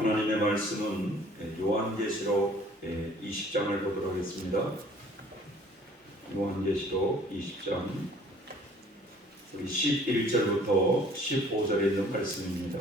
하나님의 말씀은 요한계시록 20장을 보도록 하겠습니다. 요한계시록 20장 11절부터 15절에 있는 말씀입니다.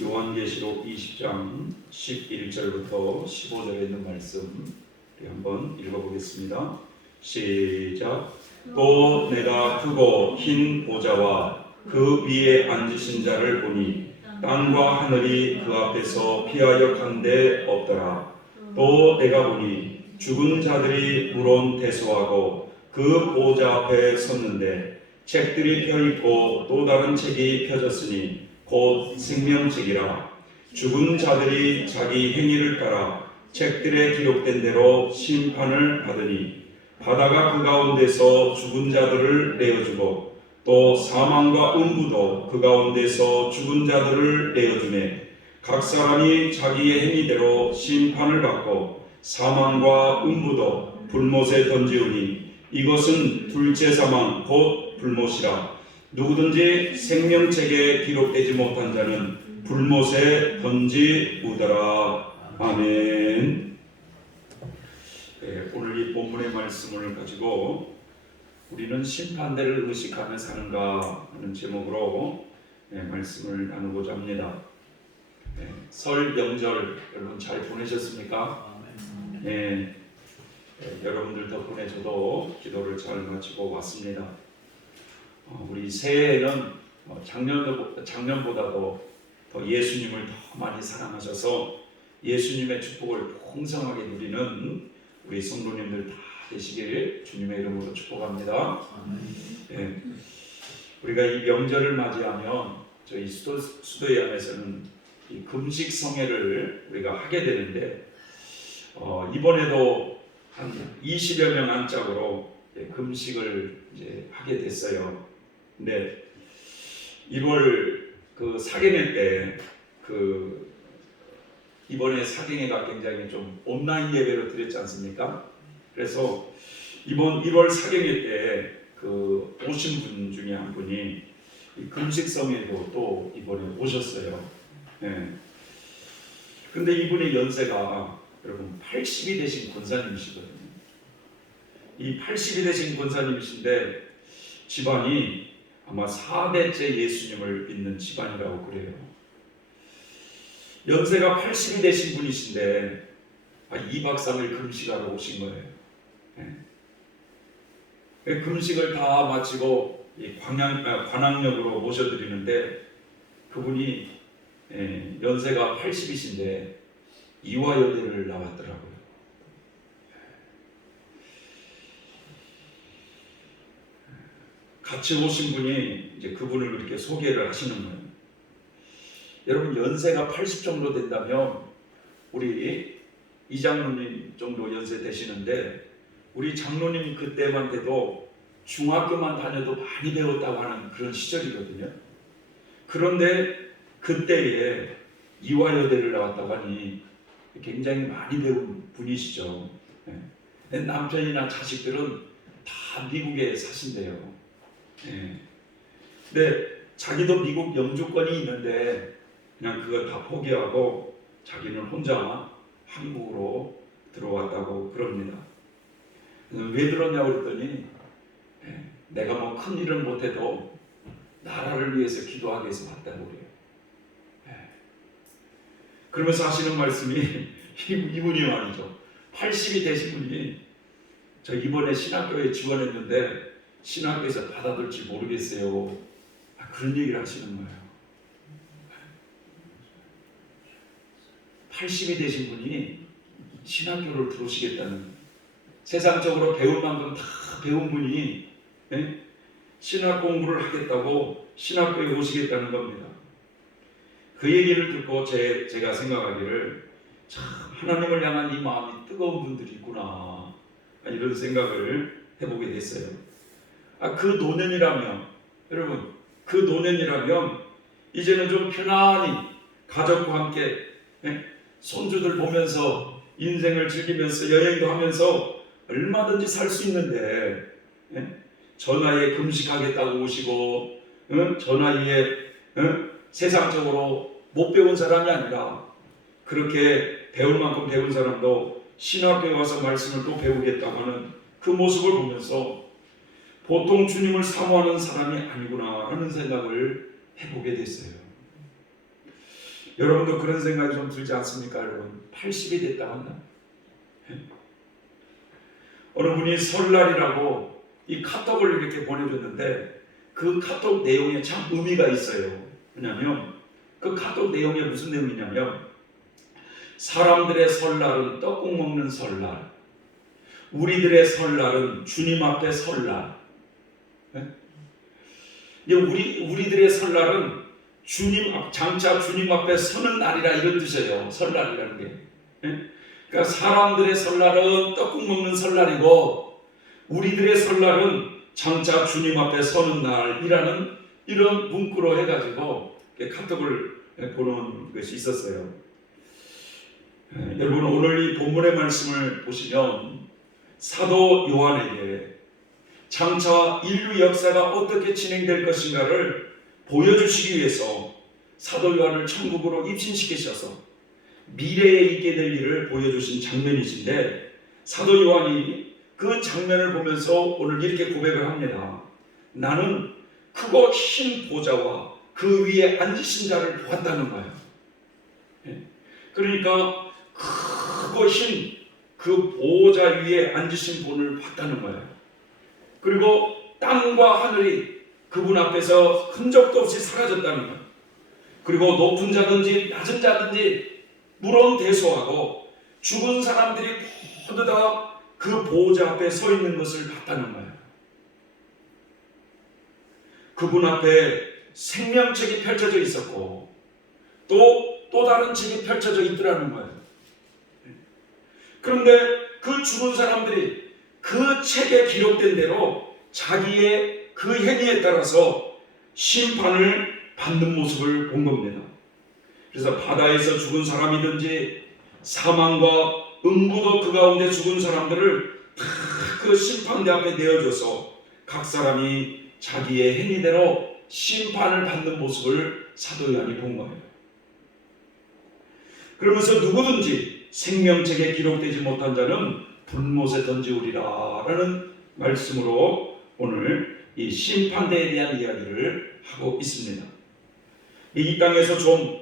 요한계시록 20장 11절부터 15절에 있는 말씀 우리 한번 읽어보겠습니다. 시작. 또 내가 크고 흰 보좌와 그 위에 앉으신 자를 보니 땅과 하늘이 그 앞에서 피하여 간데 없더라. 또 내가 보니 죽은 자들이 물론 대소하고 그 보좌 앞에 섰는데 책들이 펴있고 또 다른 책이 펴졌으니 곧 생명책이라. 죽은 자들이 자기 행위를 따라 책들에 기록된 대로 심판을 받으니 바다가 그 가운데서 죽은 자들을 내어주고 또 사망과 음부도 그 가운데서 죽은 자들을 내어주매 각 사람이 자기의 행위대로 심판을 받고 사망과 음부도 불못에 던지우니 이것은 둘째 사망 곧 불못이라. 누구든지 생명책에 기록되지 못한 자는 불못에 던지우더라. 아멘. 오늘 이 본문의 말씀을 가지고 우리는 심판대를 의식하며 사는가 하는 제목으로 말씀을 나누고자 합니다. 설 명절 여러분 잘 보내셨습니까? 여러분들 덕분에 저도 기도를 잘 마치고 왔습니다. 우리 새해에는 작년보다도 더 예수님을 더 많이 사랑하셔서 예수님의 축복을 풍성하게 누리는 우리 성도님들 다 되시길 주님의 이름으로 축복합니다. 우리가 이 명절을 맞이하면 저희 수도회 안에서는 이 금식 성회를 우리가 하게 되는데 이번에도 한 20여 명 안짝으로 금식을 이제 하게 됐어요. 근데 1월 그 사경회 때 이번에 사경회가 굉장히 좀 온라인 예배로 드렸지 않습니까? 그래서 이번 1월 사경회 때 오신 분 중에 한 분이 금식성회도 또 이번에 오셨어요. 근데 이분의 연세가 여러분 80이 되신 권사님이시거든요. 이 80이 되신 권사님이신데 집안이 아마 4대째 예수님을 믿는 집안이라고 그래요. 연세가 80이 되신 분이신데 2박 3일 금식하러 오신 거예요. 금식을 다 마치고 관악역으로 모셔드리는데 그분이 연세가 80이신데 이화여대를 나왔더라고요. 같이 오신 분이 이제 그분을 그렇게 소개를 하시는 거예요. 여러분 연세가 80 정도 된다면 우리 이장로님 정도 연세 되시는데 우리 장로님 그때만 돼도 중학교만 다녀도 많이 배웠다고 하는 그런 시절이거든요. 그런데 그때에 이화여대를 나왔다고 하니 굉장히 많이 배운 분이시죠. 남편이나 자식들은 다 미국에 사신대요. 근데 자기도 미국 영주권이 있는데 그냥 그거 다 포기하고 자기는 혼자 한국으로 들어왔다고 그럽니다. 왜 들었냐고 그랬더니 내가 뭐 큰 일은 못해도 나라를 위해서 기도하기 위해서 왔다고 그래요. 그러면서 하시는 말씀이 이분이 말이죠. 80이 되신 분이 저 이번에 신학교에 지원했는데 신학교에서 받아들지 모르겠어요. 그런 얘기를 하시는 거예요. 80이 되신 분이 신학교를 들어오시겠다는, 세상적으로 배울 만큼 다 배운 분이 신학 공부를 하겠다고 신학교에 오시겠다는 겁니다. 그 얘기를 듣고 제가 생각하기를 참 하나님을 향한 이 마음이 뜨거운 분들이 있구나 이런 생각을 해보게 됐어요. 그 노년이라면 여러분 그 노년이라면 이제는 좀 편안히 가족과 함께 손주들 보면서 인생을 즐기면서 여행도 하면서 얼마든지 살 수 있는데 저 나이에 금식하겠다고 오시고 저 나이에 세상적으로 못 배운 사람이 아니라 그렇게 배울 만큼 배운 사람도 신학교에 와서 말씀을 또 배우겠다고 하는 그 모습을 보면서 보통 주님을 사모하는 사람이 아니구나 하는 생각을 해보게 됐어요. 여러분도 그런 생각이 좀 들지 않습니까? 여러분 80이 됐다고 한다. 어느 분이 설날이라고 이 카톡을 이렇게 보내줬는데 그 카톡 내용에 참 의미가 있어요. 왜냐하면 그 카톡 내용에 무슨 내용이냐면 사람들의 설날은 떡국 먹는 설날, 우리들의 설날은 주님 앞에 설날. 우리들의 설날은 장차 주님 앞에 서는 날이라 이런 뜻이에요. 설날이라는 게. 그러니까 사람들의 설날은 떡국 먹는 설날이고 우리들의 설날은 장차 주님 앞에 서는 날이라는 이런 문구로 해가지고 카톡을 보는 것이 있었어요. 여러분 오늘 이 본문의 말씀을 보시면 사도 요한에게 장차 인류 역사가 어떻게 진행될 것인가를 보여주시기 위해서 사도 요한을 천국으로 입신시키셔서 미래에 있게 될 일을 보여주신 장면이신데 사도 요한이 그 장면을 보면서 오늘 이렇게 고백을 합니다. 나는 크고 흰 보좌와 그 위에 앉으신 자를 보았다는 거예요. 그러니까 크고 흰 그 보좌 위에 앉으신 분을 봤다는 거예요. 그리고 땅과 하늘이 그분 앞에서 흔적도 없이 사라졌다는 거예요. 그리고 높은 자든지 낮은 자든지 물론대소하고 죽은 사람들이 모두 다 그 보좌 앞에 서 있는 것을 봤다는 거예요. 그분 앞에 생명책이 펼쳐져 있었고 또 다른 책이 펼쳐져 있더라는 거예요. 그런데 그 죽은 사람들이 그 책에 기록된 대로 자기의 그 행위에 따라서 심판을 받는 모습을 본 겁니다. 그래서 바다에서 죽은 사람이든지 사망과 음부도 그 가운데 죽은 사람들을 다 그 심판대 앞에 내어줘서 각 사람이 자기의 행위대로 심판을 받는 모습을 사도 요한이 본 거예요. 그러면서 누구든지 생명책에 기록되지 못한 자는 불못에 던지우리라 라는 말씀으로 오늘 이 심판대에 대한 이야기를 하고 있습니다. 이 땅에서 좀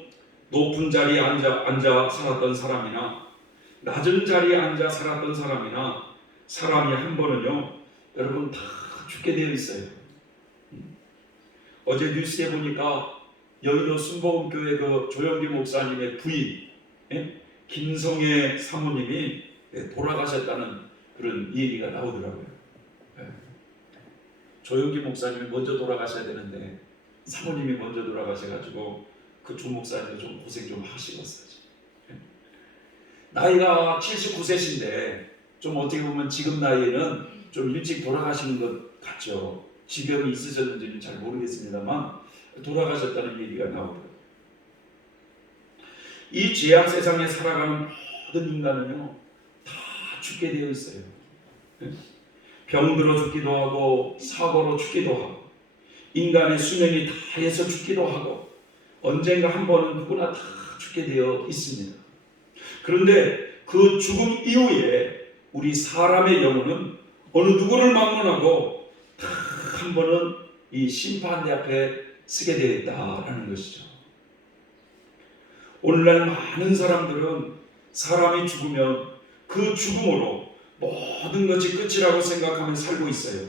높은 자리에 앉아 살았던 사람이나 낮은 자리에 앉아 살았던 사람이나 사람이 한 번은요 여러분 다 죽게 되어 있어요. 어제 뉴스에 보니까 여의도 순복음교회 그 조영기 목사님의 부인 김성애 사모님이 돌아가셨다는 그런 얘기가 나오더라고요. 조영기 목사님이 먼저 돌아가셔야 되는데 사모님이 먼저 돌아가셔가지고 그 조 목사님도 좀 고생 좀 하시겠어요. 나이가 79세신데 좀 어떻게 보면 지금 나이에는 좀 일찍 돌아가시는 것 같죠. 지병이 있으셨는지는 잘 모르겠습니다만 돌아가셨다는 얘기가 나오더라고요. 이 죄악 세상에 살아가는 모든 인간은요 다 죽게 되어 있어요. 병들어 죽기도 하고 사고로 죽기도 하고 인간의 수명이 다해서 죽기도 하고 언젠가 한 번은 누구나 다 죽게 되어 있습니다. 그런데 그 죽음 이후에 우리 사람의 영혼은 어느 누구를 막론하고 다 한 번은 이 심판대 앞에 서게 되어 있다라는 것이죠. 오늘날 많은 사람들은 사람이 죽으면 그 죽음으로 모든 것이 끝이라고 생각하며 살고 있어요.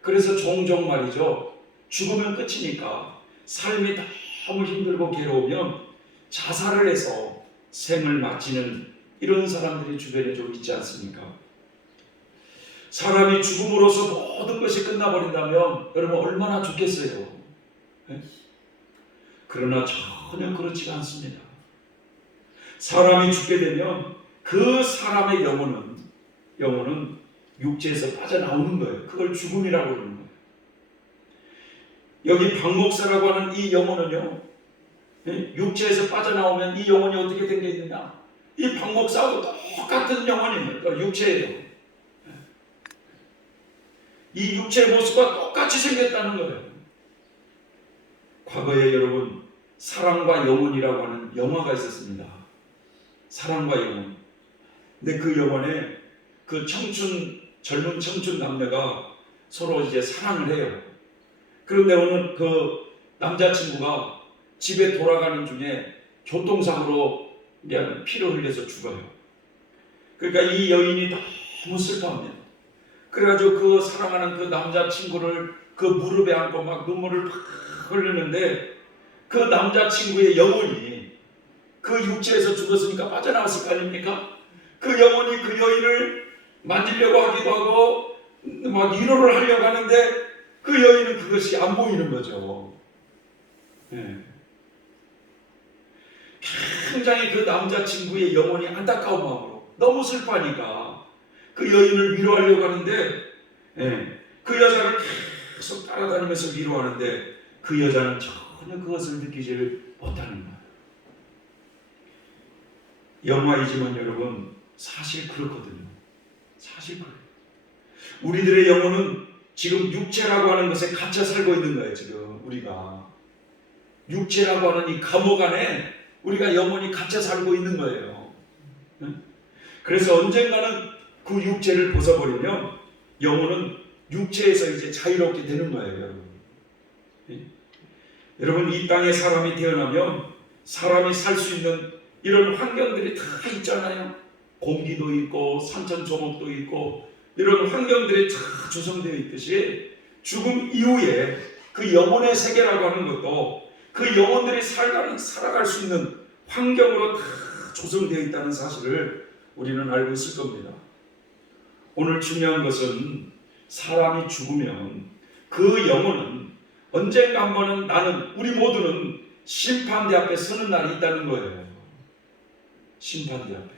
그래서 종종 말이죠. 죽으면 끝이니까 삶이 너무 힘들고 괴로우면 자살을 해서 생을 마치는 이런 사람들이 주변에 좀 있지 않습니까? 사람이 죽음으로써 모든 것이 끝나버린다면 여러분 얼마나 좋겠어요. 그러나 전혀 그렇지가 않습니다. 사람이 죽게 되면 그 사람의 영혼은 육체에서 빠져나오는 거예요. 그걸 죽음이라고 그러는 거예요. 여기 박 목사라고 하는 이 영혼은요, 육체에서 빠져나오면 이 영혼이 어떻게 된 게 있느냐? 이 박 목사하고 똑같은 영혼이에요. 그러니까 육체예요. 이 육체의 모습과 똑같이 생겼다는 거예요. 과거에 여러분 사랑과 영혼이라고 하는 영화가 있었습니다. 사랑과 영혼. 근데 그 영혼에 그 젊은 청춘 남녀가 서로 이제 사랑을 해요. 그런데 오늘 그 남자친구가 집에 돌아가는 중에 교통사고로 그냥 피를 흘려서 죽어요. 그러니까 이 여인이 너무 슬퍼합니다. 그래가지고 그 사랑하는 그 남자친구를 그 무릎에 안고 막 눈물을 막 흘리는데 그 남자친구의 영혼이 그 육체에서 죽었으니까 빠져나왔을 거 아닙니까? 그 영혼이 그 여인을 만지려고 하기도 하고 막 위로를 하려고 하는데 그 여인은 그것이 안 보이는 거죠. 네. 굉장히 그 남자친구의 영혼이 안타까운 마음으로 너무 슬퍼하니까 그 여인을 위로하려고 하는데 그 여자를 계속 따라다니면서 위로하는데 그 여자는 전혀 그것을 느끼지를 못하는 거예요. 영화이지만 여러분 사실 그렇거든요. 사실 그래요. 우리들의 영혼은 지금 육체라고 하는 것에 갇혀 살고 있는 거예요. 지금 우리가 육체라고 하는 이 감옥 안에 우리가 영혼이 갇혀 살고 있는 거예요. 그래서 언젠가는 그 육체를 벗어버리면 영혼은 육체에서 이제 자유롭게 되는 거예요. 여러분. 여러분 이 땅에 사람이 태어나면 사람이 살 수 있는 이런 환경들이 다 있잖아요. 공기도 있고 산천조목도 있고 이런 환경들이 다 조성되어 있듯이 죽음 이후에 그 영혼의 세계라고 하는 것도 그 영혼들이 살아갈 수 있는 환경으로 다 조성되어 있다는 사실을 우리는 알고 있을 겁니다. 오늘 중요한 것은 사람이 죽으면 그 영혼은 언젠가 한 번은 우리 모두는 심판대 앞에 서는 날이 있다는 거예요. 심판대 앞에.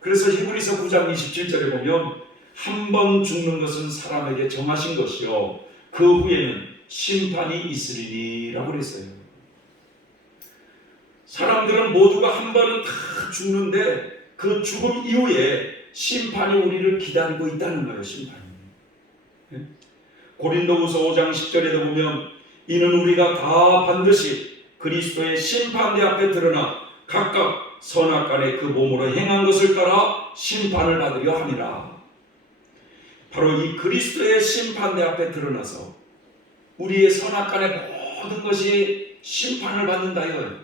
그래서 히브리서 9장 27절에 보면 한 번 죽는 것은 사람에게 정하신 것이요 그 후에는 심판이 있으리니 라고 그랬어요. 사람들은 모두가 한 번은 다 죽는데 그 죽음 이후에 심판이 우리를 기다리고 있다는 거예요. 심판이. 고린도후서 5장 10절에도 보면 이는 우리가 다 반드시 그리스도의 심판대 앞에 드러나 각각 선악간에 그 몸으로 행한 것을 따라 심판을 받으려 함이라. 바로 이 그리스도의 심판대 앞에 드러나서 우리의 선악간의 모든 것이 심판을 받는다요.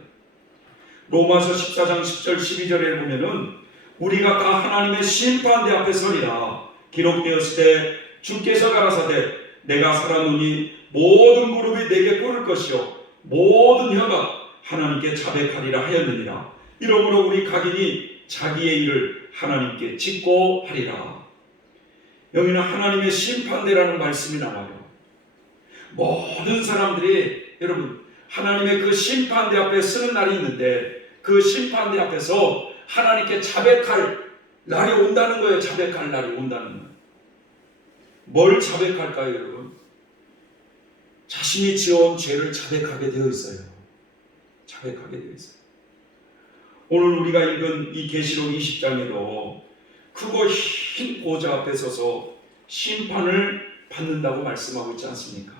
로마서 14장 10절 12절에 보면은 우리가 다 하나님의 심판대 앞에 서리라. 기록되었을 때 주께서 가라사대 내가 살았노니 모든 무릎이 내게 꿇을 것이요 모든 혀가 하나님께 자백하리라 하였느니라. 이러므로 우리 각인이 자기의 일을 하나님께 짓고 하리라. 여기는 하나님의 심판대라는 말씀이 나와요. 모든 사람들이 여러분 하나님의 그 심판대 앞에 서는 날이 있는데 그 심판대 앞에서 하나님께 자백할 날이 온다는 거예요. 자백할 날이 온다는 거예요. 뭘 자백할까요, 여러분? 자신이 지어온 죄를 자백하게 되어 있어요. 자백하게 되어 있어요. 오늘 우리가 읽은 이 계시록 20장에도 크고 흰 보좌 앞에 서서 심판을 받는다고 말씀하고 있지 않습니까?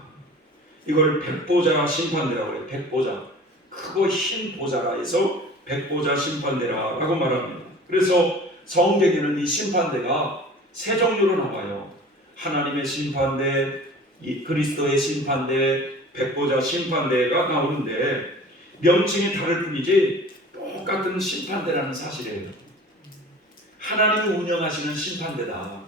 이걸 백보자 심판대라고 해요. 백보자. 크고 흰 보좌라 해서 백보자 심판대라고 말합니다. 그래서 성경에는 이 심판대가 세 종류로 나와요. 하나님의 심판대, 그리스도의 심판대, 백보자 심판대가 나오는데 명칭이 다를 뿐이지 똑같은 심판대라는 사실이에요. 하나님이 운영하시는 심판대다.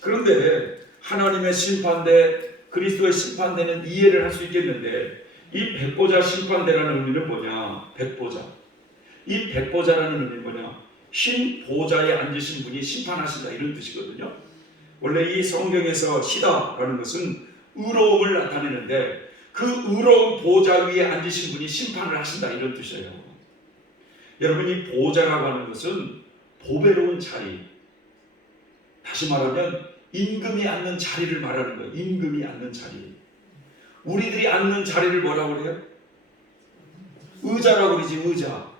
그런데 하나님의 심판대, 그리스도의 심판대는 이해를 할 수 있겠는데 이 백보자 심판대라는 의미는 뭐냐? 백보자. 이 백보자라는 의미는 뭐냐? 흰 보좌에 앉으신 분이 심판하신다 이런 뜻이거든요. 원래 이 성경에서 시다라는 것은 의로움을 나타내는데 그 의로운 보좌 위에 앉으신 분이 심판을 하신다 이런 뜻이에요. 여러분 이 보좌라고 하는 것은 보배로운 자리, 다시 말하면 임금이 앉는 자리를 말하는 거예요. 임금이 앉는 자리. 우리들이 앉는 자리를 뭐라고 그래요? 의자라고 그러지, 의자.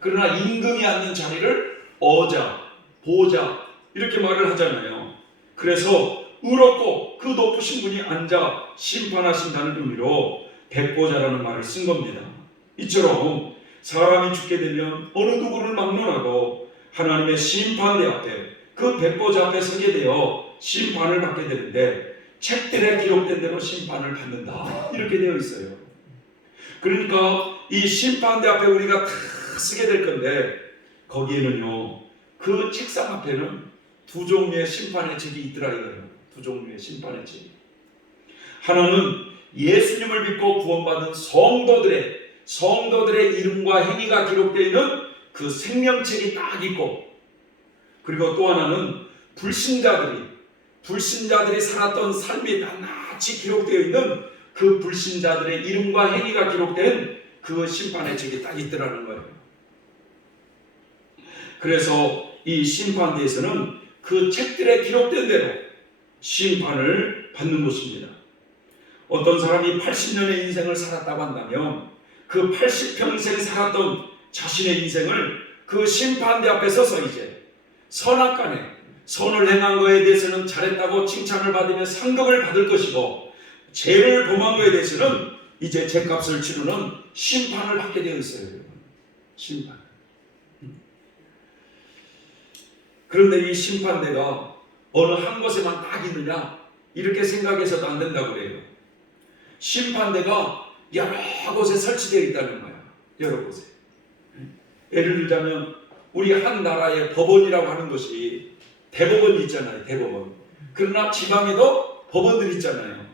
그러나 임금이 앉는 자리를 어자, 보좌 이렇게 말을 하잖아요. 그래서 의롭고 그 높으신 분이 앉아 심판하신다는 의미로 백보자라는 말을 쓴 겁니다. 이처럼 사람이 죽게 되면 어느 누구를 막론하고 하나님의 심판대 앞에 그 백보자 앞에 서게 되어 심판을 받게 되는데 책들에 기록된 대로 심판을 받는다 이렇게 되어 있어요. 그러니까 이 심판대 앞에 우리가 다 쓰게 될 건데 거기에는요 그 책상 앞에는 두 종류의 심판의 책이 있더라 이거예요. 두 종류의 심판의 책. 하나는 예수님을 믿고 구원받은 성도들의 이름과 행위가 기록되어 있는 그 생명책이 딱 있고, 그리고 또 하나는 불신자들이 살았던 삶이 낱낱이 기록되어 있는 그 불신자들의 이름과 행위가 기록된 그 심판의 책이 딱 있더라는 거예요. 그래서 이 심판대에서는 그 책들에 기록된 대로 심판을 받는 것입니다. 어떤 사람이 80년의 인생을 살았다고 한다면 그 80평생 살았던 자신의 인생을 그 심판대 앞에 서서 이제 선악간에 선을 행한 것에 대해서는 잘했다고 칭찬을 받으며 상급을 받을 것이고, 죄를 범한 것에 대해서는 이제 죄값을 치르는 심판을 받게 되어 있어요. 심판. 그런데 이 심판대가 어느 한 곳에만 딱 있느냐 이렇게 생각해서도 안 된다고 그래요. 심판대가 여러 곳에 설치되어 있다는 거야. 여러 곳에. 예를 들자면 우리 한 나라의 법원이라고 하는 것이 대법원이 있잖아요. 대법원. 그러나 지방에도 법원들이 있잖아요.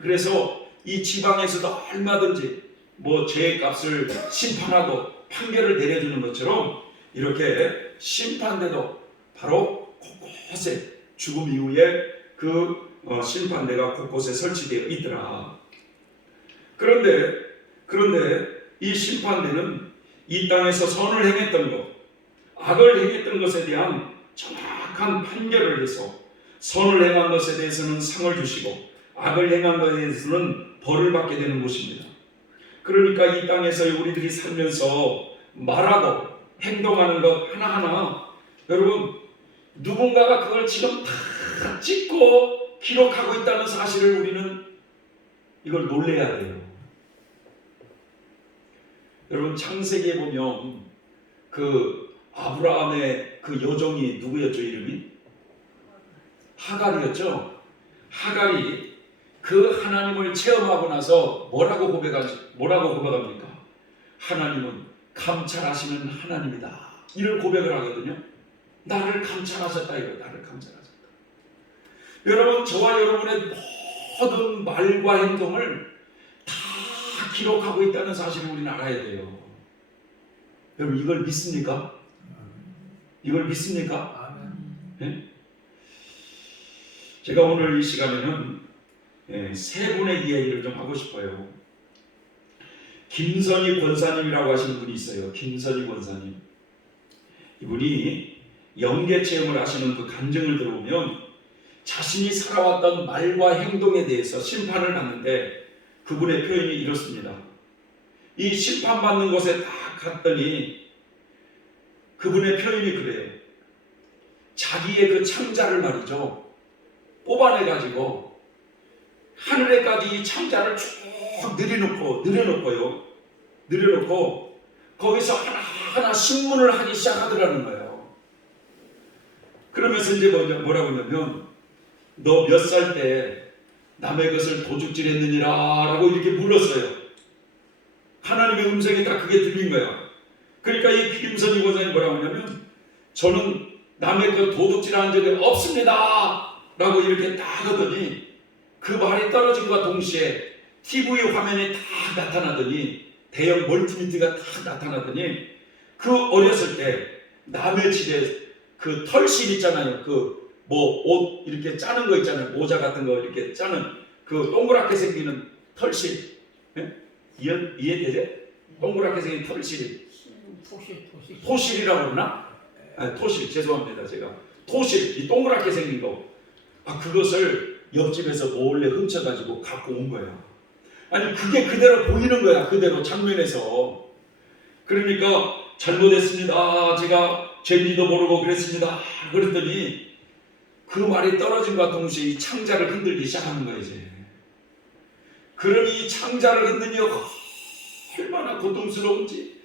그래서 이 지방에서도 얼마든지 뭐 죄값을 심판하고 판결을 내려주는 것처럼 이렇게 심판대도 바로 곳곳에 죽음 이후에 그 심판대가 곳곳에 설치되어 있더라. 그런데 이 심판대는 이 땅에서 선을 행했던 것, 악을 행했던 것에 대한 정확한 판결을 해서 선을 행한 것에 대해서는 상을 주시고 악을 행한 것에 대해서는 벌을 받게 되는 것입니다. 그러니까 이 땅에서 우리들이 살면서 말하고 행동하는 것 하나하나, 여러분 누군가가 그걸 지금 다 찍고 기록하고 있다는 사실을 우리는 이걸 놀래야 돼요. 여러분 창세기에 보면 그 아브라함의 그 여종이 누구였죠? 이름이? 하갈이었죠. 하갈이 그 하나님을 체험하고 나서 뭐라고 고백합니까? 하나님은 감찰하시는 하나님이다. 이런 고백을 하거든요. 나를 감찰하셨다 이거. 나를 감찰하셨다. 여러분 저와 여러분의 모든 말과 행동을 다 기록하고 있다는 사실을 우리는 알아야 돼요. 여러분 이걸 믿습니까? 이걸 믿습니까? 네? 제가 오늘 이 시간에는 세 분의 이야기를 좀 하고 싶어요. 김선희 권사님이라고 하시는 분이 있어요. 김선희 권사님. 이분이 영계 체험을 하시는 그 간증을 들어보면 자신이 살아왔던 말과 행동에 대해서 심판을 받는데 그분의 표현이 이렇습니다. 이 심판받는 곳에 딱 갔더니 그분의 표현이 그래요. 자기의 그 창자를 말이죠. 뽑아내가지고 하늘에까지 이 창자를 쭉 늘여놓고 거기서 하나하나 신문을 하기 시작하더라는 거예요. 그러면서 이제 뭐라고 하냐면 너 몇 살 때 남의 것을 도둑질했느니라 라고 이렇게 물었어요. 하나님의 음성이 딱 그게 들린 거야. 그러니까 이 김선희 권사님이 뭐라고 하냐면 저는 남의 것 도둑질한 적이 없습니다 라고 이렇게 딱 하더니 그 말이 떨어진과 동시에 TV 화면에 다 나타나더니 대형 멀티미터가 다 나타나더니 그 어렸을 때 남의 집에 그 털실 있잖아요. 그 뭐 옷 이렇게 짜는 거 있잖아요. 모자 같은 거 이렇게 짜는 그 동그랗게 생기는 털실. 이해되죠? 동그랗게 생긴 털실. 토실이라고 그러나? 토실 죄송합니다. 제가 토실 이 동그랗게 생긴 거. 그것을 옆집에서 몰래 훔쳐가지고 갖고 온 거예요. 아니 그게 그대로 보이는 거야. 그대로 장면에서. 그러니까 잘못했습니다. 제가 죄인지도 모르고 그랬습니다. 그랬더니 그 말이 떨어짐과 동시에 이 창자를 흔들기 시작하는 거예요. 이제. 그러니 이 창자를 흔들니 얼마나 고통스러운지,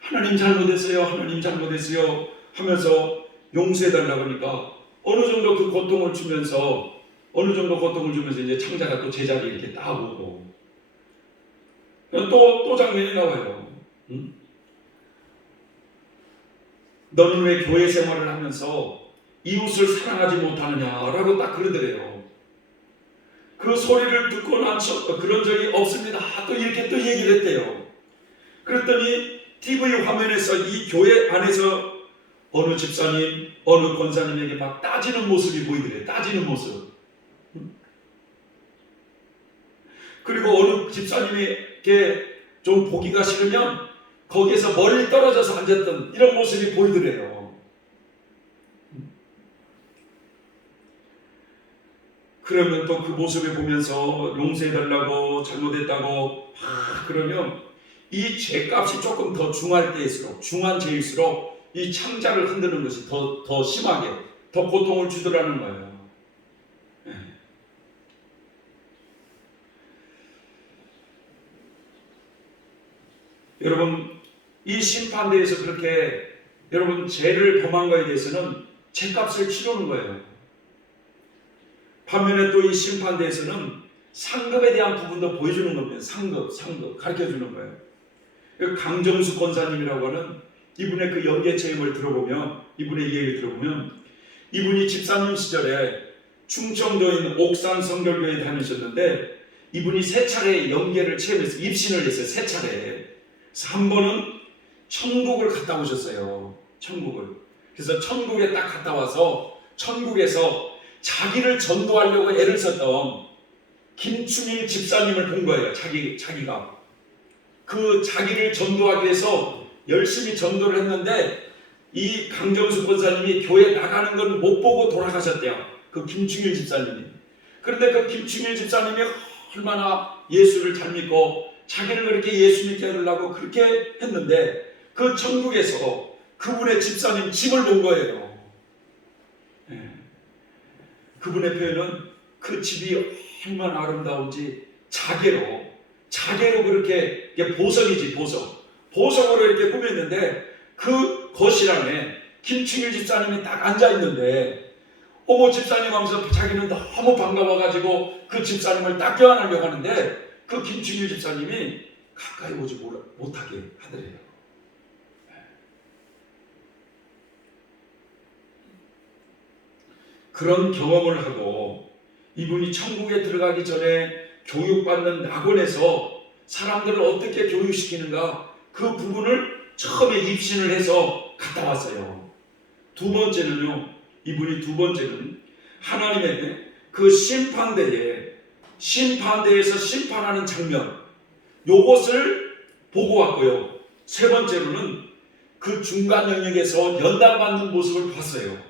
하나님 잘못했어요, 하나님 잘못했어요 하면서 용서해달라고 하니까 어느 정도 그 고통을 주면서 이제 창자가 또 제자리에 이렇게 딱 오고 또 장면이 나와요. 응? 너는 왜 교회 생활을 하면서 이웃을 사랑하지 못하느냐라고 딱 그러더래요. 그 소리를 듣고 난 그런 적이 없습니다. 또 이렇게 또 얘기를 했대요. 그랬더니 TV 화면에서 이 교회 안에서 어느 집사님, 어느 권사님에게 막 따지는 모습이 보이더래요. 따지는 모습. 그리고 어느 집사님에게 좀 보기가 싫으면 거기에서 멀리 떨어져서 앉았던 이런 모습이 보이더래요. 그러면 또 그 모습을 보면서 용서해달라고, 잘못했다고 그러면 이 죄값이 조금 더 중한 죄일수록 이 창자를 흔드는 것이 더 심하게, 더 고통을 주더라는 거예요. 네. 여러분, 이 심판대에서 그렇게 여러분 죄를 범한 거에 대해서는 죄값을 치르는 거예요. 반면에 또 이 심판대에서는 상급에 대한 부분도 보여주는 겁니다. 상급 가르쳐주는 거예요. 강정수 권사님이라고 하는 이분의 그 연계 체험을 들어보면, 이분의 얘기를 들어보면, 이분이 집사님 시절에 충청도에 있는 옥산 성결교회에 다니셨는데 이분이 3차례 연계를 체험해서 입신을 했어요. 3차례. 그래서 한 번은 천국을 갔다 오셨어요. 천국을. 그래서 천국에 딱 갔다 와서 천국에서 자기를 전도하려고 애를 썼던 김충일 집사님을 본 거예요. 자기가 그 자기를 전도하기 위해서 열심히 전도를 했는데 이 강정수 권사님이 교회 나가는 건 못 보고 돌아가셨대요. 그 김충일 집사님이. 그런데 그 김충일 집사님이 얼마나 예수를 잘 믿고 자기를 그렇게 예수 믿게 하려고 그렇게 했는데 그 천국에서 그분의 집사님 집을 본 거예요. 네. 그분의 표현은 그 집이 얼마나 아름다운지 자개로 그렇게 보석이지 보석으로 이렇게 꾸몄는데 그 거실 안에 김충일 집사님이 딱 앉아있는데 어머 집사님 하면서 자기는 너무 반가워가지고 그 집사님을 딱 껴안으려고 하는데 그 김충일 집사님이 가까이 오지 못하게 하더래요. 그런 경험을 하고 이분이 천국에 들어가기 전에 교육받는 낙원에서 사람들을 어떻게 교육시키는가 그 부분을 처음에 입신을 해서 갔다 왔어요. 두 번째는 하나님의 그 심판대에서 심판하는 장면 요것을 보고 왔고요. 세 번째로는 그 중간 영역에서 연단받는 모습을 봤어요.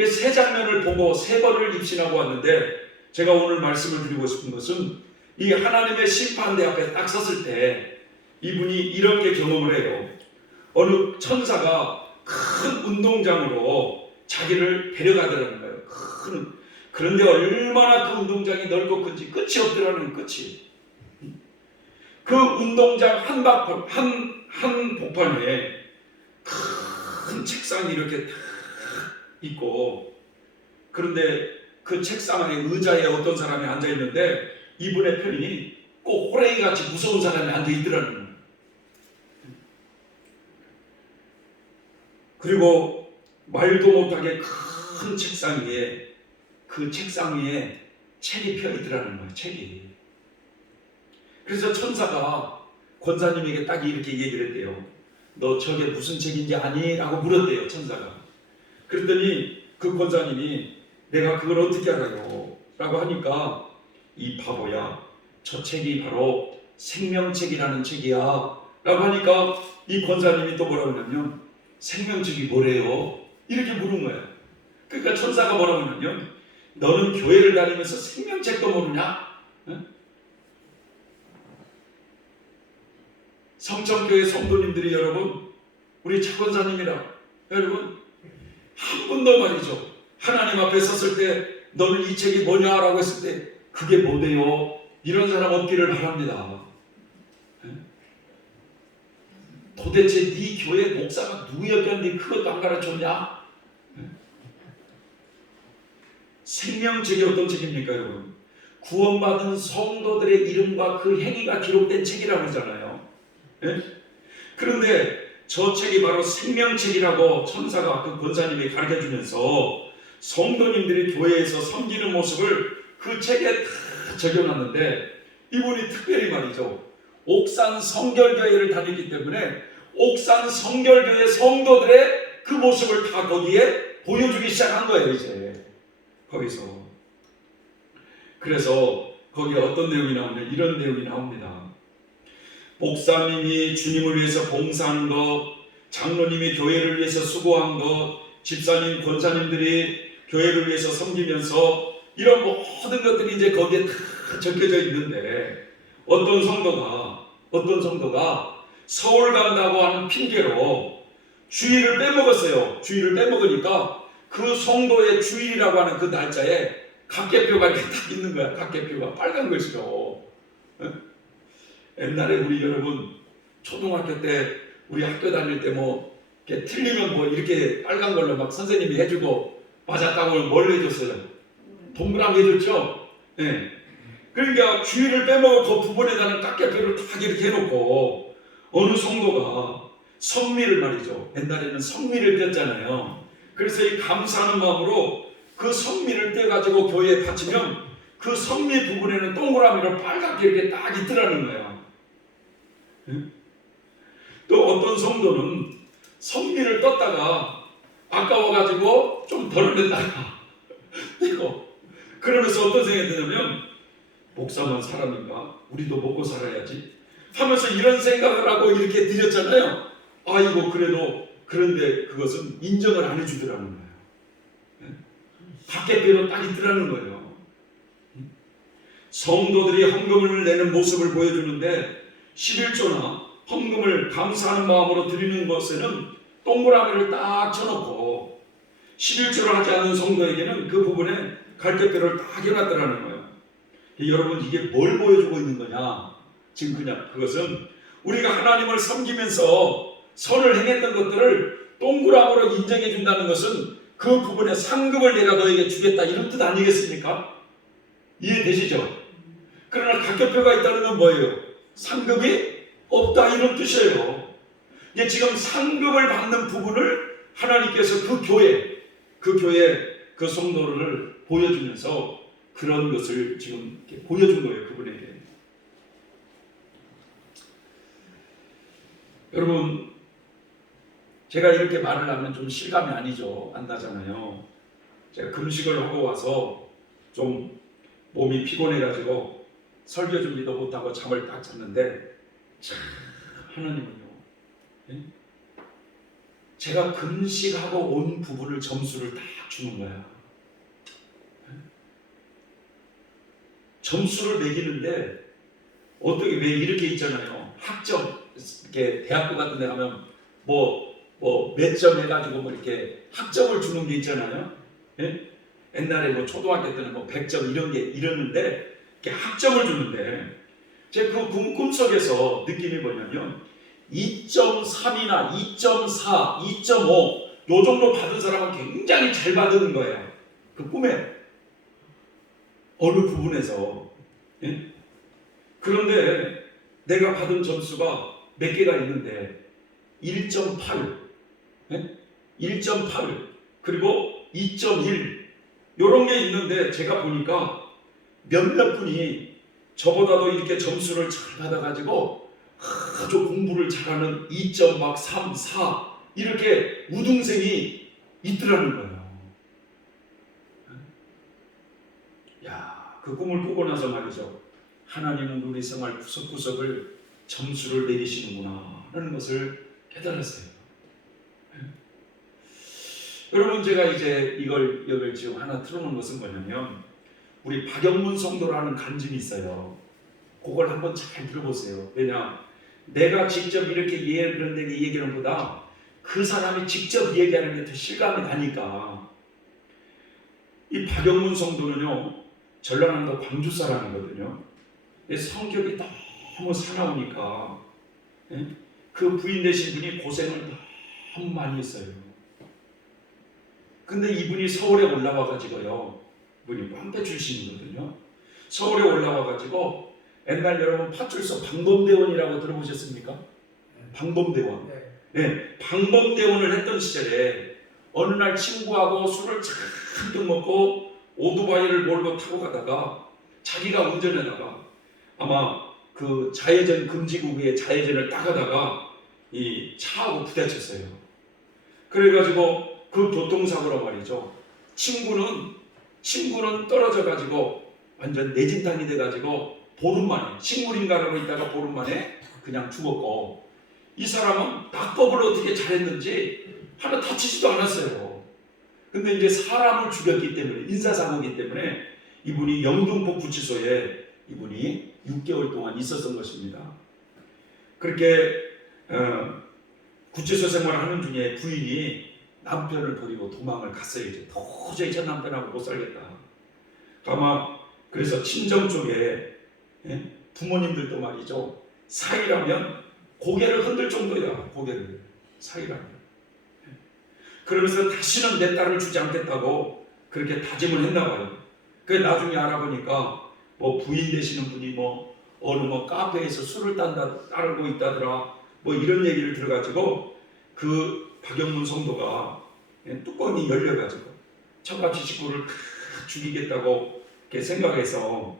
세 장면을 보고 세 번을 입신하고 왔는데 제가 오늘 말씀을 드리고 싶은 것은 이 하나님의 심판대 앞에 딱 섰을 때 이분이 이렇게 경험을 해요. 어느 천사가 큰 운동장으로 자기를 데려가더라는 거예요. 그런데 얼마나 그 운동장이 넓고 큰지 끝이 없더라는 끝이. 그 운동장 한 복판에 큰 책상이 이렇게 딱 있고 그런데 그 책상에 의자에 어떤 사람이 앉아있는데 이분의 편이 꼭 호랭이같이 무서운 사람이 앉아있더라는 거예요. 그리고 말도 못하게 큰 책상 위에 그 책상 위에 책이 펴있더라는 거예요. 책이. 그래서 천사가 권사님에게 딱 이렇게 얘기를 했대요. 너 저게 무슨 책인지 아니? 라고 물었대요. 천사가. 그랬더니 그 권사님이 내가 그걸 어떻게 알아요? 라고 하니까 이 바보야 저 책이 바로 생명책이라는 책이야 라고 하니까 이 권사님이 또 뭐라고 하냐면 생명책이 뭐래요? 이렇게 물은 거야. 그러니까 천사가 뭐라고 하냐면 너는 교회를 다니면서 생명책도 모르냐? 응? 성천교회 성도님들이 여러분 우리 차권사님이라 여러분 한 분도 말이죠. 하나님 앞에 섰을 때 너는 이 책이 뭐냐라고 했을 때 그게 뭐대요? 이런 사람 없기를 바랍니다. 도대체 네 교회 목사가 누구였길래 그것도 안 가르쳤냐? 생명책이 어떤 책입니까, 여러분? 구원받은 성도들의 이름과 그 행위가 기록된 책이라고 하잖아요. 그런데 저 책이 바로 생명책이라고 천사가 그 권사님이 가르쳐주면서 성도님들이 교회에서 섬기는 모습을 그 책에 다 적여놨는데, 이분이 특별히 말이죠, 옥산 성결교회를 다녔기 때문에 옥산 성결교회 성도들의 그 모습을 다 거기에 보여주기 시작한 거예요. 이제 거기서. 그래서 거기에 어떤 내용이 나오냐면 이런 내용이 나옵니다. 목사님이 주님을 위해서 봉사하는 것, 장로님이 교회를 위해서 수고한 것, 집사님, 권사님들이 교회를 위해서 섬기면서 이런 모든 것들이 이제 거기에 다 적혀져 있는데, 어떤 성도가 서울 간다고 하는 핑계로 주일을 빼먹었어요. 주일을 빼먹으니까 그 성도의 주일이라고 하는 그 날짜에 각계표가 이렇게 딱 있는 거야. 각계표가 빨간 글씨로. 옛날에 우리 여러분 초등학교 때 우리 학교 다닐 때 뭐 이렇게 틀리면 뭐 이렇게 빨간 걸로 막 선생님이 해주고 맞았다고 뭘 해줬어요? 동그라미 해줬죠? 네. 그러니까 주일을 빼먹어 그 부분에다는 각계표를 딱 이렇게 해놓고 어느 성도가 성미를 말이죠. 옛날에는 성미를 뗐잖아요. 그래서 이 감사하는 마음으로 그 성미를 떼가지고 교회에 바치면 그 성미 부분에는 동그라미로 빨갛게 이렇게 딱 있더라는 거예요. 또 어떤 성도는 성미를 떴다가 아까워가지고 좀 덜어냈다가 그러면서 어떤 생각이 드냐면, 목사만 사람인가? 우리도 먹고 살아야지 하면서 이런 생각을 하고 이렇게 드렸잖아요. 아이고, 그런데 그것은 인정을 안 해주더라는 거예요. 밖에뼈로 딱 있더라는 거예요. 성도들이 헌금을 내는 모습을 보여주는데 11조나 헌금을 감사하는 마음으로 드리는 것에는 동그라미를 딱 쳐놓고 11조를 하지 않는 성도에게는 그 부분에 갈대뼈를 딱 해놨더라는 거예요. 여러분, 이게 뭘 보여주고 있는 거냐? 지금 그냥 그것은 우리가 하나님을 섬기면서 선을 행했던 것들을 동그라미로 인정해 준다는 것은 그 부분에 상급을 내가 너에게 주겠다, 이런 뜻 아니겠습니까? 이해되시죠? 그러나 각교표가 있다는 건 뭐예요? 상급이 없다, 이런 뜻이에요. 이게 지금 상급을 받는 부분을 하나님께서 그 교회 그 성도를 보여주면서 그런 것을 지금 보여준 거예요, 그분에게. 여러분, 제가 이렇게 말을 하면 좀 실감이 안 나잖아요. 제가 금식을 하고 와서 좀 몸이 피곤해가지고 설교 준비도 못하고 잠을 딱 잤는데, 참 하나님은요, 제가 금식하고 온 부분을 점수를 딱 주는 거야. 점수를 매기는데 어떻게, 왜 이렇게 있잖아요. 학점, 이렇게 대학교 같은 데 가면 몇 점 해가지고 뭐 이렇게 학점을 주는 게 있잖아요. 예? 옛날에 뭐 초등학교 때는 뭐 100점 이런 게 이러는데, 이렇게 학점을 주는데, 제 그 꿈속에서 느낌이 뭐냐면 2.3이나 2.4, 2.5 요 정도 받은 사람은 굉장히 잘 받는 거예요. 그 꿈에 어느 부분에서. 예? 그런데 내가 받은 점수가 몇 개가 있는데 1.8, 1.8 그리고 2.1 요런 게 있는데, 제가 보니까 몇몇 분이 저보다도 이렇게 점수를 잘 받아가지고 아주 공부를 잘하는 2.3, 4 이렇게 우등생이 있더라는 거예요. 야, 그 꿈을 꾸고 나서 말이죠, 하나님은 우리 생활 구석구석을 점수를 내리시는구나 하는 것을 깨달았어요. 여러분, 제가 이제 이걸 지금 하나 틀어놓은 것은 뭐냐면, 우리 박영문 성도라는 간증이 있어요. 그걸 한번 잘 들어보세요. 왜냐, 내가 직접 이렇게 예를 들은 얘기는 보다 그 사람이 직접 얘기하는 게 더 실감이 가니까. 이 박영문 성도는요, 전라남도 광주 사람이거든요. 성격이 너무 사나우니까 그 부인 되신 분이 고생을 너무 많이 했어요. 근데 이분이 서울에 올라와가지고요, 이분이 꽝패 출신이거든요. 서울에 올라와가지고 옛날 여러분 파출소 방범대원이라고 들어보셨습니까? 방범대원. 네, 방범대원을 했던 시절에 어느 날 친구하고 술을 잔뜩 먹고 오토바이를 몰고 타고 가다가 자기가 운전하다가 아마 그 좌회전 금지구역에 좌회전을 딱 하다가 이 차하고 부딪혔어요. 그래가지고 그 교통사고로 말이죠. 친구는 떨어져가지고 완전 내진탕이 돼가지고 보름 만에 식물인 가라고 있다가 보름 만에 그냥 죽었고, 이 사람은 낙법을 어떻게 잘했는지 하나 다치지도 않았어요. 근데 이제 사람을 죽였기 때문에, 인사사고이기 때문에 이분이 영등포 구치소에 이분이 6개월 동안 있었던 것입니다. 그렇게 구치소 생활을 하는 중에 부인이 남편을 버리고 도망을 갔어요. 이제 도저히 저 남편하고 못 살겠다. 아마 그래서 친정 쪽에 부모님들도 말이죠, 사이라면 고개를 흔들 정도야. 고개를 사이라면. 그러면서 다시는 내 딸을 주지 않겠다고 그렇게 다짐을 했나 봐요. 그 나중에 알아보니까 뭐 부인 되시는 분이 뭐 어느 뭐 카페에서 술을 따르고 있다더라, 뭐 이런 얘기를 들어가지고 그 박영문 성도가 뚜껑이 열려가지고 처갓집 식구를 죽이겠다고 이렇게 생각해서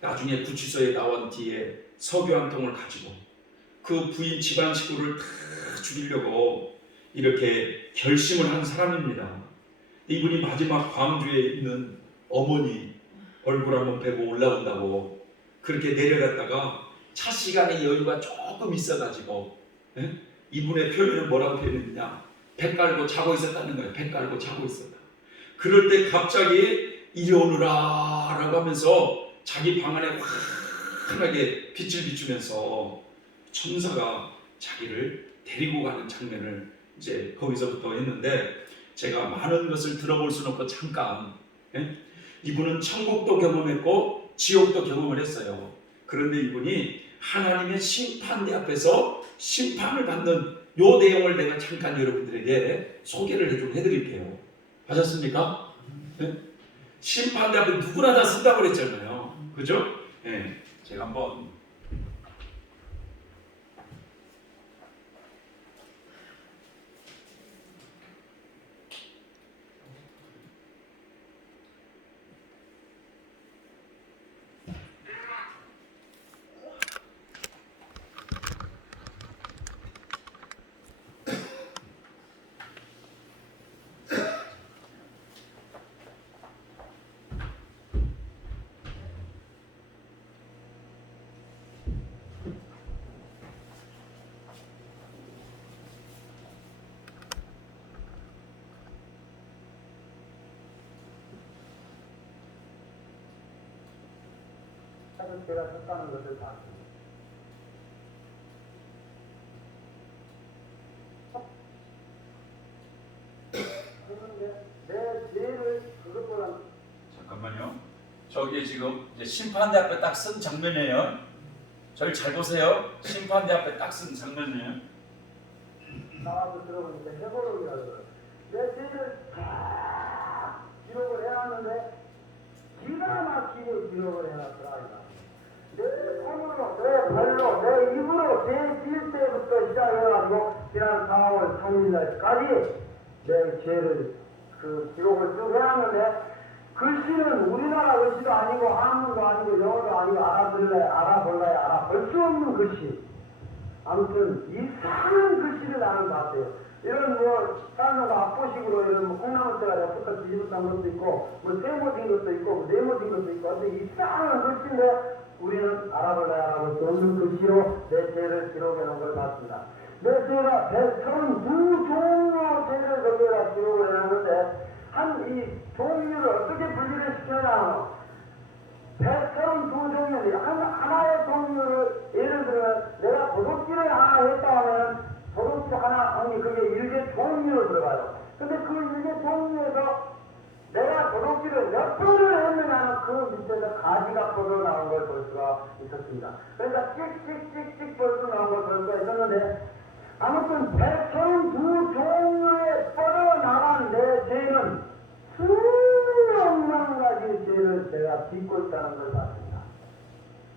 나중에 구치소에 나온 뒤에 석유 한 통을 가지고 그 부인 집안 식구를 다 죽이려고 이렇게 결심을 한 사람입니다. 이분이 마지막 광주에 있는 어머니 얼굴 한번 뵈고 올라온다고 그렇게 내려갔다가 차 시간에 여유가 조금 있어가지고 이분의 표현을 뭐라고 표현했느냐, 배 깔고 자고 있었다는 거예요. 배 깔고 자고 있었다. 그럴 때 갑자기 이리 오너라 라고 하면서 자기 방 안에 환하게 빛을 비추면서 천사가 자기를 데리고 가는 장면을 이제 거기서부터 했는데, 제가 많은 것을 들어볼 수는 없고 잠깐, 이분은 천국도 경험했고 지옥도 경험을 했어요. 그런데 이분이 하나님의 심판대 앞에서 심판을 받는 요 내용을 내가 잠깐 여러분들에게 소개를 좀 해드릴게요. 하셨습니까? 심판대 앞에 누구나 다 쓴다고 그랬잖아요. 그죠? 제가 한번 제가 쳤다는 것을 봤습니다. 그런데 내 죄를 그것보다 잠깐만요. 저기 지금 이제 심판대 앞에 딱 쓴 장면이에요. 저를 잘 보세요. 심판대 앞에 딱 쓴 장면이에요. 나와서 들어보니까 해보록이라고 그래요. 내 죄를 다 기록을 해놨는데 기가 막히게 기록을 해놨더라. 내 손으로, 내 발로, 내 입으로 죄 지을 때부터 시작해가지고 지난 4월 3일날까지 내 죄를 그 기록을 쭉 해놨는데, 글씨는 우리나라 글씨도 아니고 한문도 아니고 영어도 아니고 알아볼래 알아볼 수 없는 글씨. 아무튼 이상한 글씨를 나는 봤어요. 이런 뭐 사람과 앞보식으로 이런 뭐 콩나물대가 옆부터 뒤집어진 것도 있고 뭐 세모진 것도 있고 뭐 네모진 것도 있고 아주 이상한 글씨인데 우리는 알아볼 수 없는 글씨로 내 죄를 기록해 놓은 걸 봤습니다. 내 죄가 132종류의 죄를 거기에다 기록을 해놨는데 한 이 종류를 어떻게 분리를 시켜냐, 132종류, 하나의 종류를, 예를 들면 내가 도둑질을 하나 했다 하면 도둑질 쭉 하나 아니 그게 일개 종류로 들어가요. 근데 그 일개 종류에서 내가 도둑질을 몇 번을 했느냐는 그 밑에서 가지가 뻗어 나온 걸 볼 수가 있었습니다. 그러니까 찍찍찍찍 벌써 나온 걸 볼 수가 있었는데 아무튼 132종류의 뻗어 나간 내 죄는 수억만 가지 죄를 제가 짓고 있다는 걸 봤습니다.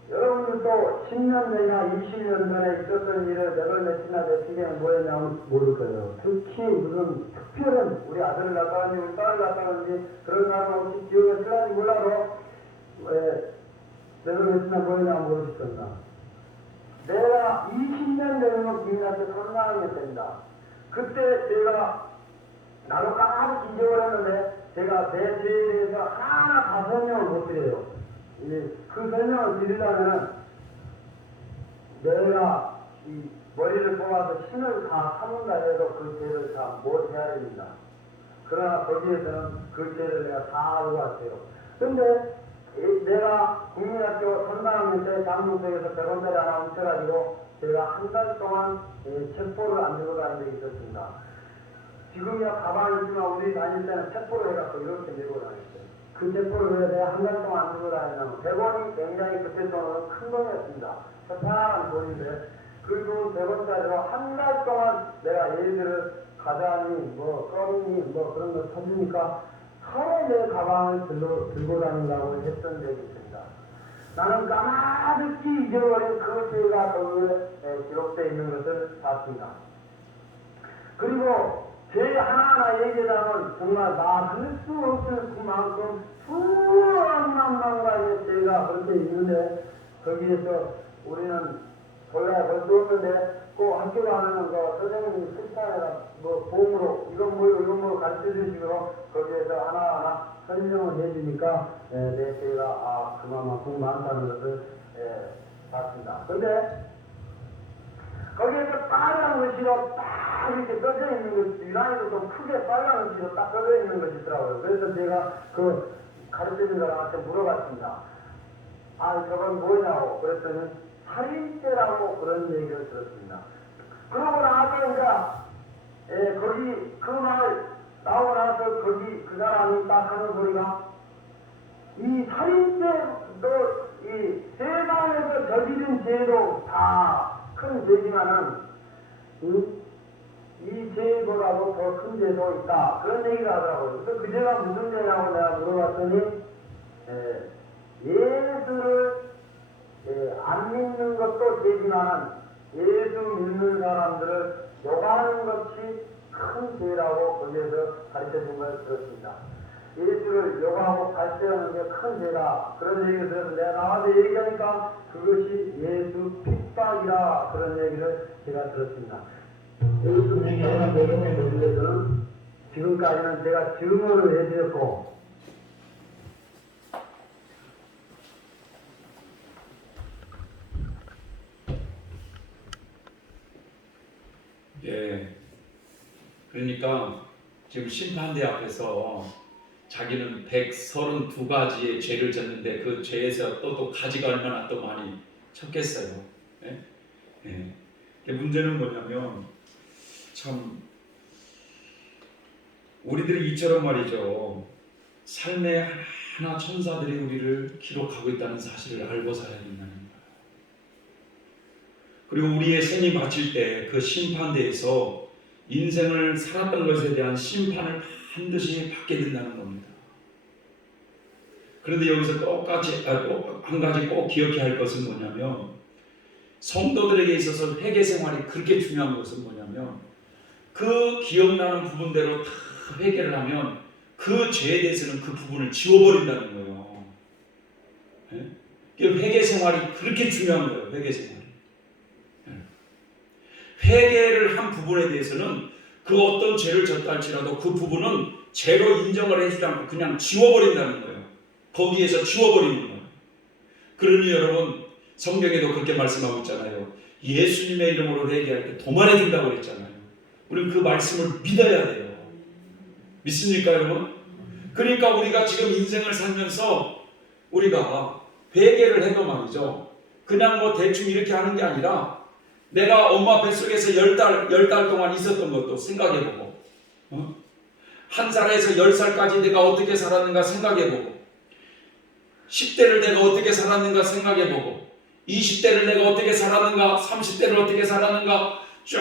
여러분들도 10년 전이나 20년 전에 있었던 일을 내걸 며칠이나 며칠이나 뭐였냐면 모를 거예요. 특히 무슨 특별한 우리 아들을 낳았다든지 우리 딸을 낳았다든지 그런 사람 혹시 기억이 틀린지 몰라도 왜 내걸 며칠이나 뭐였냐면 모르실 겁니다. 내가 20년 전이면 국민한테 선망하게 됩니다. 그때 제가 나도 까맣게 잊어버렸는데 제가 내 죄에 대해서 하나하나 다 설명을 못 드려요. 그 설명을 드리려면 내가 이 머리를 뽑아서 힘을 다 삼는다 해도 그 죄를 다 못 헤아립니다. 그러나 거기에서는 그 죄를 내가 다 알고 왔어요. 근데 내가 국민학교 3학년 때 장롱속에서 100원짜리 하나 훔쳐가지고 제가 한 달 동안 책보를 안 들고 다닌 적이 있었습니다. 지금이야 가방이 있지만 우리 다닐 때는 책보를 해갖고 이렇게 들고 다녔어요. 그 책보를 왜 내가 한 달 동안 안 들고 다니냐면 100원이 굉장히 그때 돈은 큰 돈이었습니다. 편안한 돈인데 그 돈 100원짜리로 한 달 동안 내가 얘들을 과자니 뭐 껌니 뭐 그런 거 사주니까 하루에 내 가방을 들고 다닌다고 했던 적이 있습니다. 나는 까마득히 잊어버린 그 죄가 거기에 기록되어 있는 것을 봤습니다. 그리고 죄 하나하나 얘기하면 정말 말할 수 없을 만큼 수억만 가지의 죄가 그렇게 있는데 거기에서 우리는 몰라야 볼 수 없는데 꼭 학교 가면은 그 선생님이 식사에다 뭐 보험으로 이건 뭐로 가르쳐 주시고 거기에서 하나하나 설명을 해주니까 내 죄가 그만큼 많다는 것을 봤습니다. 근데 거기에서 빨간 글씨로 딱 이렇게 써져 있는 것이 유난히도 좀 크게 빨간 글씨로 딱 써져 있는 것이 있더라고요. 그래서 제가 그 가르쳐준 사람한테 물어봤습니다. 저건 뭐냐고 그랬더니 살인죄라고 그런 얘기를 들었습니다. 그러고 나서 이제 거기 그 말 나오고 나서 거기 그 사람이 딱 하는 소리가 이 살인죄도 이 세상에서 저지른 죄도 다 큰 죄지만은 이 죄보다도 더 큰 죄도 있다 그런 얘기를 하더라고요. 그래서 그 죄가 무슨 죄냐고 내가 물어봤더니 예수를 안 믿는 것도 죄지만 예수 믿는 사람들을 욕하는 것이 큰 죄라고 거기에서 가르쳐준 걸 들었습니다. 예수를 욕하고 발표하는 게 큰 죄다 그런 얘기를 들어서 내가 나와서 얘기하니까 그것이 예수 핍박이라 그런 얘기를 제가 들었습니다. 예수 얘기하는 내용에 대해서는 지금까지는 제가 증언을 해드렸고 그러니까 지금 심판대 앞에서 자기는 132가지의 죄를 졌는데 그 죄에서 또 가지가 얼마나 또 많이 쳤겠어요. 문제는 뭐냐면 참 우리들이 이처럼 말이죠. 삶의 하나하나 천사들이 우리를 기록하고 있다는 사실을 알고 살아야 된다는 거예요. 그리고 우리의 생이 마칠 때 그 심판대에서 인생을 살았던 것에 대한 심판을 반드시 받게 된다는 겁니다. 그런데 여기서 똑같이 한 가지 꼭 기억해야 할 것은 뭐냐면 성도들에게 있어서 회개 생활이 그렇게 중요한 것은 뭐냐면 그 기억나는 부분대로 다 회개를 하면 그 죄에 대해서는 그 부분을 지워버린다는 거예요. 회개 생활이 그렇게 중요한 거예요. 회개 생활이. 회개를 한 부분에 대해서는 그 어떤 죄를 졌다 할지라도 그 부분은 죄로 인정을 해주지 않고 그냥 지워버린다는 거예요. 거기에서 지워버리는 거예요. 그러니 여러분 성경에도 그렇게 말씀하고 있잖아요. 예수님의 이름으로 회개할 때 도말해 준다고 그랬잖아요. 우리는 그 말씀을 믿어야 돼요. 믿습니까 여러분? 그러니까 우리가 지금 인생을 살면서 우리가 회개를 해도 말이죠. 그냥 뭐 대충 이렇게 하는 게 아니라 내가 엄마 뱃속에서 10달 동안 있었던 것도 생각해보고, 한 살에서 10살까지 내가 어떻게 살았는가 생각해보고, 10대를 내가 어떻게 살았는가 생각해보고, 20대를 내가 어떻게 살았는가, 30대를 어떻게 살았는가 쭉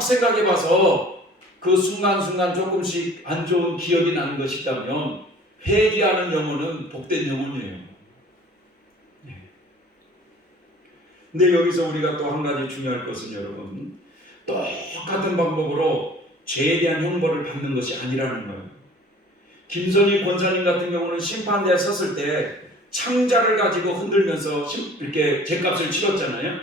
생각해봐서 그 순간순간 조금씩 안 좋은 기억이 나는 것이 있다면 회개하는 영혼은 복된 영혼이에요. 근데 여기서 우리가 또 한 가지 중요할 것은 여러분, 똑같은 방법으로 죄에 대한 형벌을 받는 것이 아니라는 거예요. 김선희 권사님 같은 경우는 심판대에 섰을 때 창자를 가지고 흔들면서 이렇게 죗값을 치렀잖아요.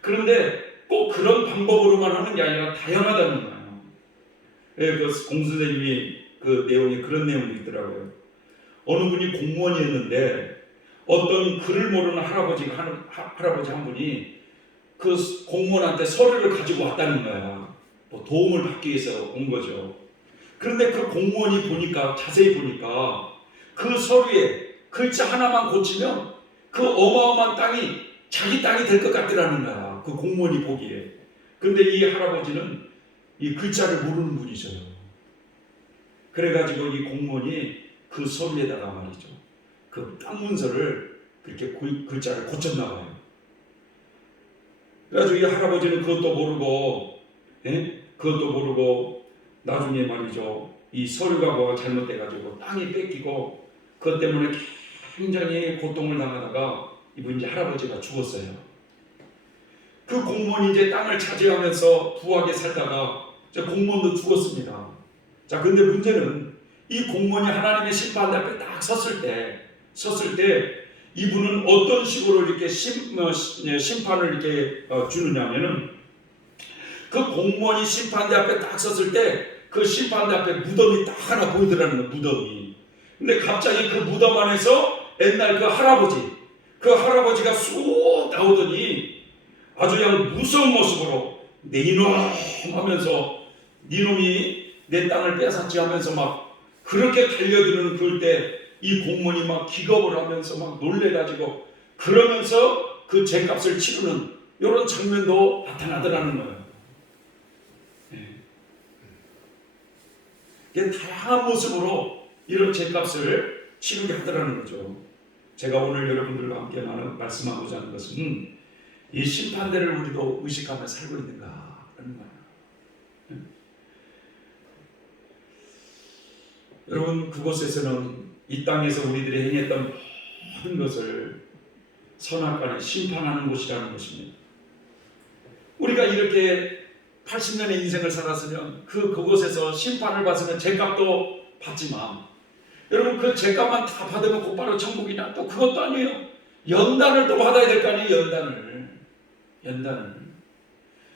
그런데 꼭 그런 방법으로만 하는 게 아니라 다양하다는 거예요. 그 공수생님이 그 내용에 그런 내용이 있더라고요. 어느 분이 공무원이었는데 어떤 글을 모르는 할아버지 한 분이 그 공무원한테 서류를 가지고 왔다는 거야. 뭐 도움을 받기 위해서 온 거죠. 그런데 그 공무원이 보니까, 자세히 보니까 그 서류에 글자 하나만 고치면 그 어마어마한 땅이 자기 땅이 될 것 같더라는 거야. 그 공무원이 보기에. 그런데 이 할아버지는 이 글자를 모르는 분이죠. 그래가지고 이 공무원이 그 서류에다가 말이죠, 그 땅 문서를 그렇게 글자를 고쳤나 봐요. 그래가지고 이 할아버지는 그것도 모르고, 그것도 모르고 나중에 말이죠, 이 서류가 뭐가 잘못돼가지고 땅이 뺏기고 그것 때문에 굉장히 고통을 당하다가 이분 이제 할아버지가 죽었어요. 그 공무원이 이제 땅을 차지하면서 부하게 살다가 공무원도 죽었습니다. 자, 근데 문제는 이 공무원이 하나님의 심판 앞에 딱 섰을 때 이분은 어떤 식으로 이렇게 심판을 이렇게 주느냐면은, 그 공무원이 심판대 앞에 딱 섰을 때 그 심판대 앞에 무덤이 딱 하나 보이더라는 거예요. 무덤이. 근데 갑자기 그 무덤 안에서 옛날 그 할아버지가 쑥 나오더니 아주 그냥 무서운 모습으로 내 이놈 하면서, 니놈이 내 땅을 뺏었지 하면서 막 그렇게 달려드는 그럴 때 이 공무원이 막 기겁을 하면서 막 놀래가지고 그러면서 그 죗값을 치르는 이런 장면도 나타나더라는 거예요. 이게 다양한 모습으로 이런 죗값을 치르게 하더라는 거죠. 제가 오늘 여러분들과 함께 말씀하고자 하는 것은 이 심판대를 우리도 의식하며 살고 있는가 하는 거예요. 여러분, 그곳에서는 이 땅에서 우리들이 행했던 모든 것을 선악간에 심판하는 곳이라는 것입니다. 우리가 이렇게 80년의 인생을 살았으면 그곳에서 심판을 받으면 죗값도 받지만, 여러분, 그 죗값만 다 받으면 곧바로 천국이냐? 또 그것도 아니에요. 연단을 또 받아야 될 거 아니에요. 연단을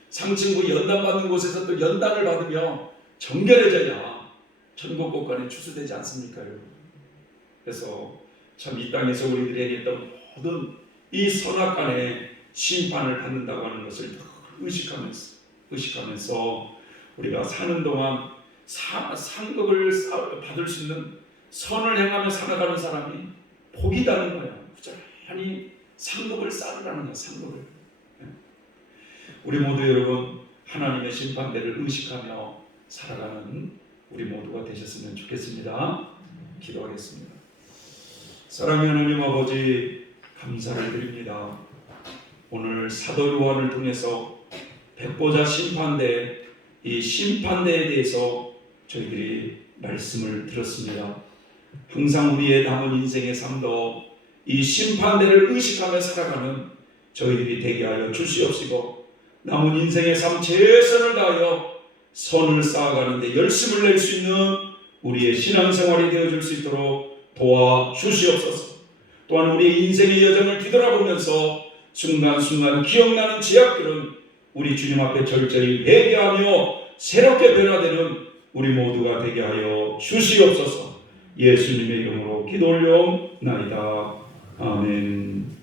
상층부 연단 받는 곳에서 또 연단을 받으며 정결해져야 천국 곳간에 추수되지 않습니까, 여러분? 그래서 참 이 땅에서 우리들이 했던 모든 이 선악간에 심판을 받는다고 하는 것을 의식하면서 우리가 사는 동안 상급을 받을 수 있는 선을 행하며 살아가는 사람이 복이다는 거예요. 부지런히 상급을 쌓으라는 거예요. 상급을. 우리 모두 여러분, 하나님의 심판대를 의식하며 살아가는 우리 모두가 되셨으면 좋겠습니다. 기도하겠습니다. 사랑의 하나님 아버지, 감사를 드립니다. 오늘 사도 요한을 통해서 백보자 심판대, 이 심판대에 대해서 저희들이 말씀을 들었습니다. 항상 우리의 남은 인생의 삶도 이 심판대를 의식하며 살아가는 저희들이 되게 하여 주시옵시고, 남은 인생의 삶 최선을 다하여 선을 쌓아가는데 열심을 낼 수 있는 우리의 신앙생활이 되어줄 수 있도록 도와주시옵소서. 또한 우리의 인생의 여정을 뒤돌아보면서 순간순간 기억나는 죄악들은 우리 주님 앞에 철저히 회개하며 새롭게 변화되는 우리 모두가 되게 하여 주시옵소서. 예수님의 이름으로 기도 올려옵나이다. 아멘.